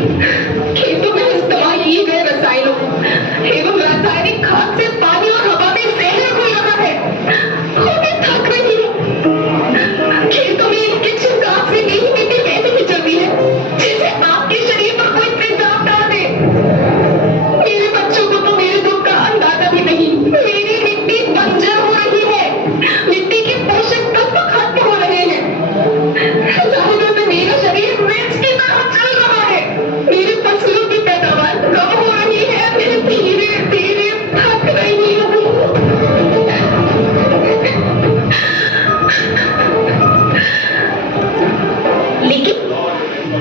खेतों में इस्तेमाल किए गए रसायनों एवं रासायनिक खाद से पानी और हवा में जहर घुल रहा है और मैं थक रही हूँ। खेतों में इनके छिड़काव से मेरी मिट्टी वैसे ही चलती है जैसे आपके शरीर पर कोई तेजाब डाल दे। मेरे बच्चों को तो मेरे दुख का अंदाजा भी नहीं। मेरी मिट्टी बंजर हो रही है, मिट्टी के पोषक तत्व खत्म हो रहे हैं। जाहिर है मेरा शरीर मिर्च की तरह चल रहा है। मेरी फसलों की पैदावार कम हो रही है। मैं धीरे धीरे थक रही हूँ। लेकिन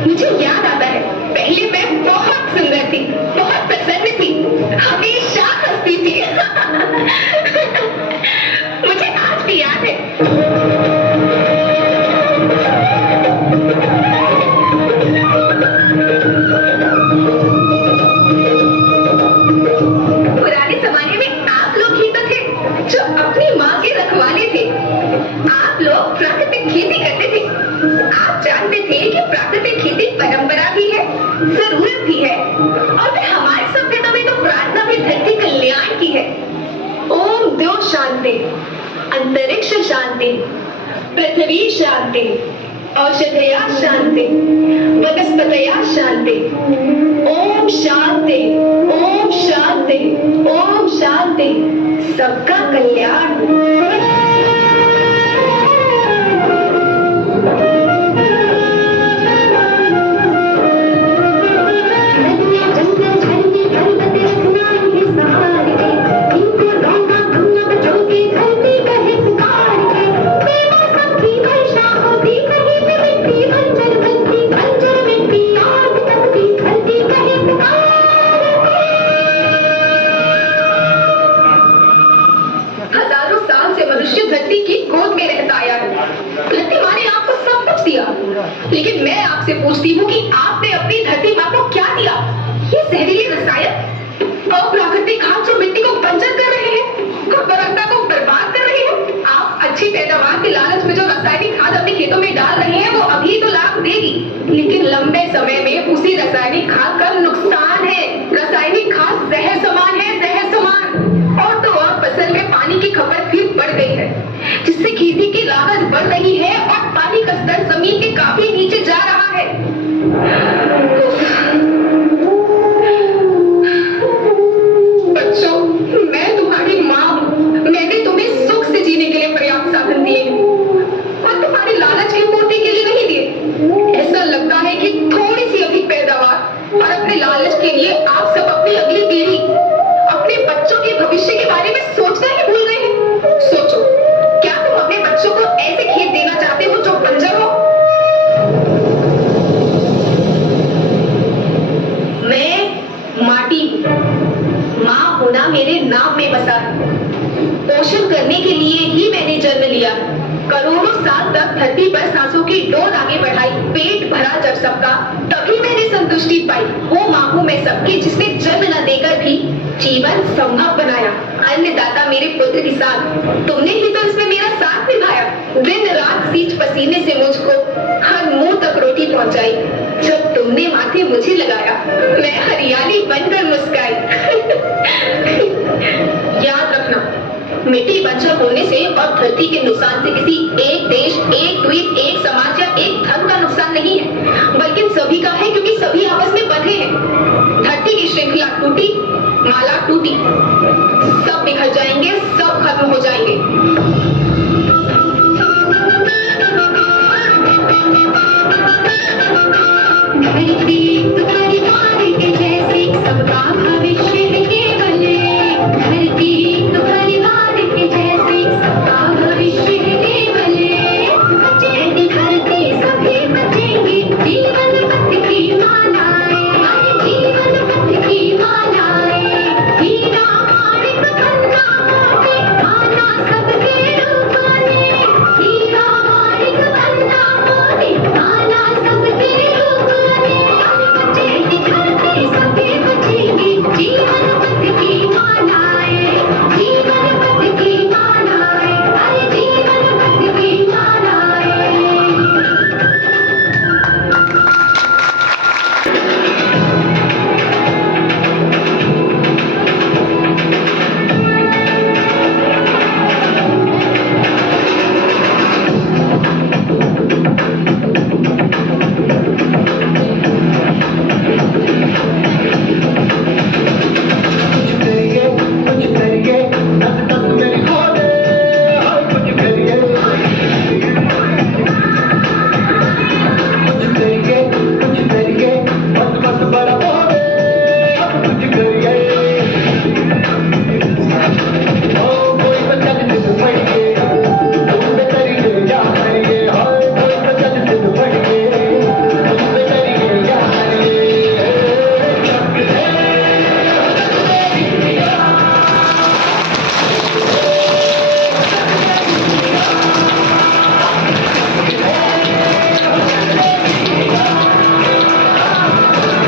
मुझे याद आता है, पहले मैं बहुत सुंदर थी, बहुत प्रसन्न थी, हमेशा हंसती थी। मुझे आज भी याद है। पुराने जमाने में आप लोग ही तो थे जो अपनी माँ के रखवाले थे। आप लोग प्राकृतिक खेती करते थे। आप जानते थे कि प्राकृतिक खेती परंपरा भी है, जरूरत भी है, और फिर हमारे सभ्यता में तो प्रार्थना भी धरती कल्याण की है। ओम द्यो शांति, अंतरिक्ष शांति, पृथ्वी शांति, औषधया शांति, वनस्पतया शांति। ओम शांति, ओम शांति, ओम शांति, सबका कल्याण। हजारों साल से मनुष्य धरती की गोद में रहता आया है। धरती माँ ने आपको सब कुछ दिया, लेकिन मैं आपसे पूछती हूँ कि आपने अपनी धरती माँ को क्या दिया? ये जहरीले रसायन, अप्राकृतिक खाद जो मिट्टी को बंजर कर रहे हैं, उर्वरकता को बर्बाद कर रहे हैं। आप अच्छी पैदावार के लालच में जो रासायनिक खाद अपने खेतों में डाल रहे हैं, वो अभी तो लाभ देगी, लेकिन लंबे समय में उसी रासायनिक खाद का नुकसान है। रासायनिक खाद जहर समान है, जहर समान। और तो और फसल में पानी की खपत फिर बढ़ गई है, जिससे खेती की लागत बढ़ रही है और पानी का स्तर जमीन के काफी नीचे जा रहा है। बच्चों, मैं तुम्हारी माँ हूँ। मैंने तुम्हें सुख से जीने के लिए पर्याप्त साधन दिए हैं और तुम्हारी लालच की पूर्ति के लिए नहीं दिए। ऐसा लगता है कि थोड़ी सी अधिक पैदावार और अपने लालच के लिए आप सब अपनी अगली पीढ़ी, अपने बच्चों के भविष्य के बारे में सोचना ही भूल गए हैं। सोचो, क्या तुम अपने बच्चों को ऐसे खेत देना चाहते हो जो बंजर हो? मैं माटी हूँ। माँ होना मेरे नाम में बसा है। पोषण करने के लिए ही मैंने जन्म लिया। करोड़ों साल तक धरती पर सांसों की डोर आगे बढ़ाई, पेट भरा जब सबका, तभी मैंने संतुष्टि पाई। वो माँ हूँ मैं सबकी, जिसने जन्म न देकर भी जीवन संभव बनाया। अन्नदाता मेरे पुत्र किसान, तुमने ही तो इसमें मेरा साथ निभाया। दिन रात सींच पसीने से मुझको हर मुंह तक रोटी पहुंचाई। जब तुमने माथे मुझे लगाया, मैं हरियाली बनकर मुस्काई। याद रखना, मिट्टी बंजर होने से और धरती के नुकसान से किसी एक देश, एक द्वीप, एक समाज या एक धर्म का नुकसान नहीं है, बल्कि सभी का है, क्योंकि सभी आपस में बंधे हैं। धरती की श्रृंखला टूटी, माला टूटी, सब बिखर जाएंगे, सब खत्म हो जाएंगे। धरती